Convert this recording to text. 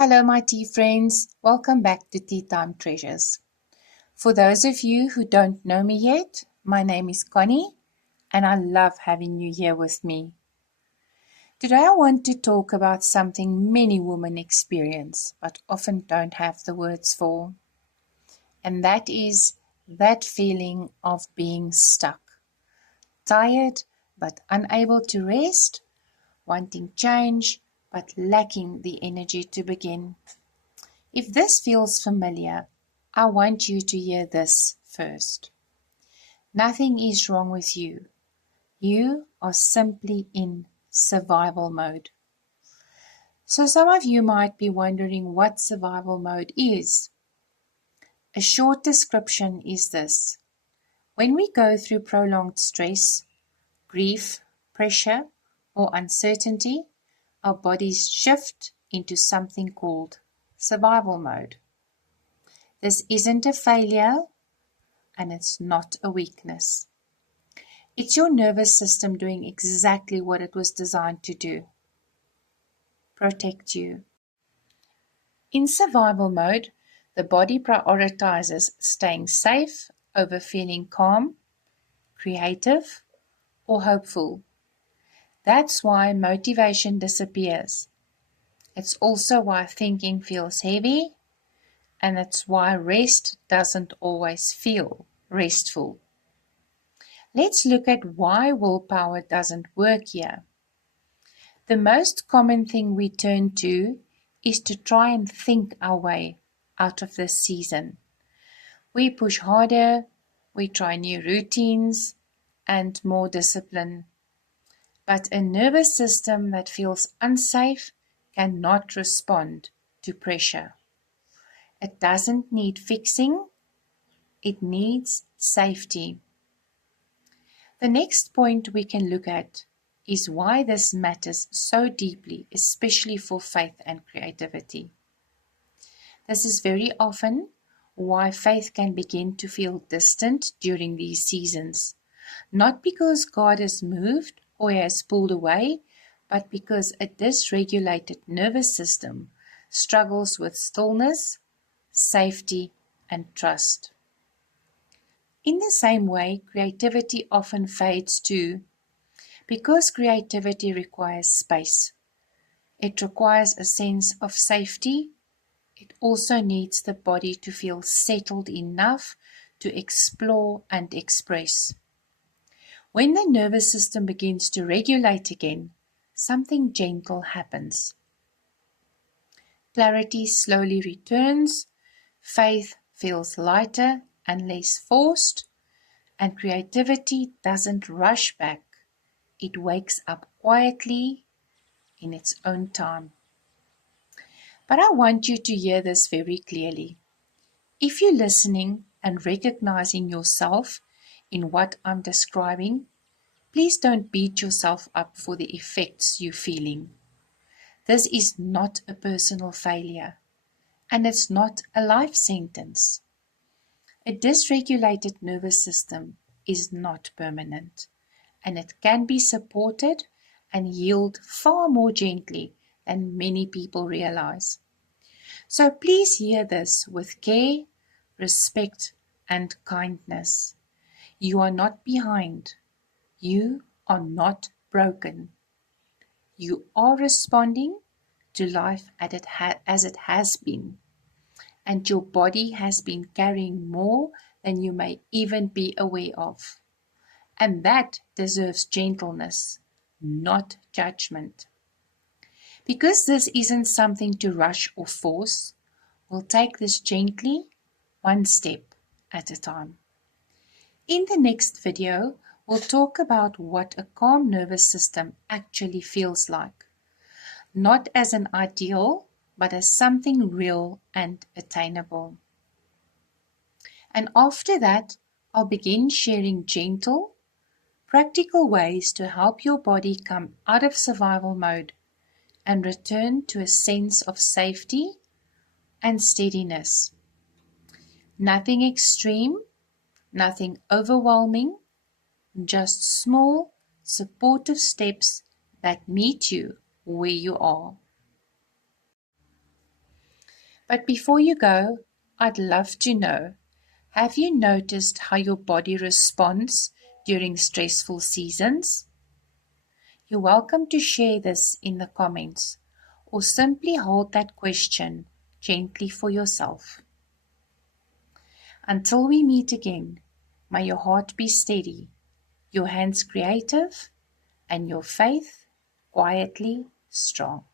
Hello, my tea friends. Welcome back to Tea Time Treasures. For those of you who don't know me yet, my name is Connie, and I love having you here with me. Today, I want to talk about something many women experience, but often don't have the words for, and that is that feeling of being stuck, tired but unable to rest, wanting change but lacking the energy to begin. If this feels familiar, I want you to hear this first. Nothing is wrong with you. You are simply in survival mode. So some of you might be wondering what survival mode is. A short description is this. When we go through prolonged stress, grief, pressure, or uncertainty, our bodies shift into something called survival mode. This isn't a failure, and it's not a weakness. It's your nervous system doing exactly what it was designed to do. Protect you. In survival mode, the body prioritizes staying safe over feeling calm, creative, or hopeful. That's why motivation disappears. It's also why thinking feels heavy, and it's why rest doesn't always feel restful. Let's look at why willpower doesn't work here. The most common thing we turn to is to try and think our way out of this season. We push harder, we try new routines and more discipline. But a nervous system that feels unsafe cannot respond to pressure. It doesn't need fixing, it needs safety. The next point we can look at is why this matters so deeply, especially for faith and creativity. This is very often why faith can begin to feel distant during these seasons, not because God has moved or has pulled away, but because a dysregulated nervous system struggles with stillness, safety, and trust. In the same way, creativity often fades too, because creativity requires space. It requires a sense of safety. It also needs the body to feel settled enough to explore and express. When the nervous system begins to regulate again, something gentle happens. Clarity slowly returns, faith feels lighter and less forced, and creativity doesn't rush back. It wakes up quietly in its own time. But I want you to hear this very clearly. If you're listening and recognizing yourself in what I'm describing, please don't beat yourself up for the effects you're feeling. This is not a personal failure, and it's not a life sentence. A dysregulated nervous system is not permanent, and it can be supported and healed far more gently than many people realize. So please hear this with care, respect, and kindness. You are not behind. You are not broken. You are responding to life as it has been, and your body has been carrying more than you may even be aware of. And that deserves gentleness, not judgment. Because this isn't something to rush or force, we'll take this gently, one step at a time. In the next video, we'll talk about what a calm nervous system actually feels like. Not as an ideal, but as something real and attainable. And after that, I'll begin sharing gentle, practical ways to help your body come out of survival mode and return to a sense of safety and steadiness. Nothing extreme, nothing overwhelming, just small, supportive steps that meet you where you are. But before you go, I'd love to know, have you noticed how your body responds during stressful seasons? You're welcome to share this in the comments or simply hold that question gently for yourself. Until we meet again, may your heart be steady, your hands creative, and your faith quietly strong.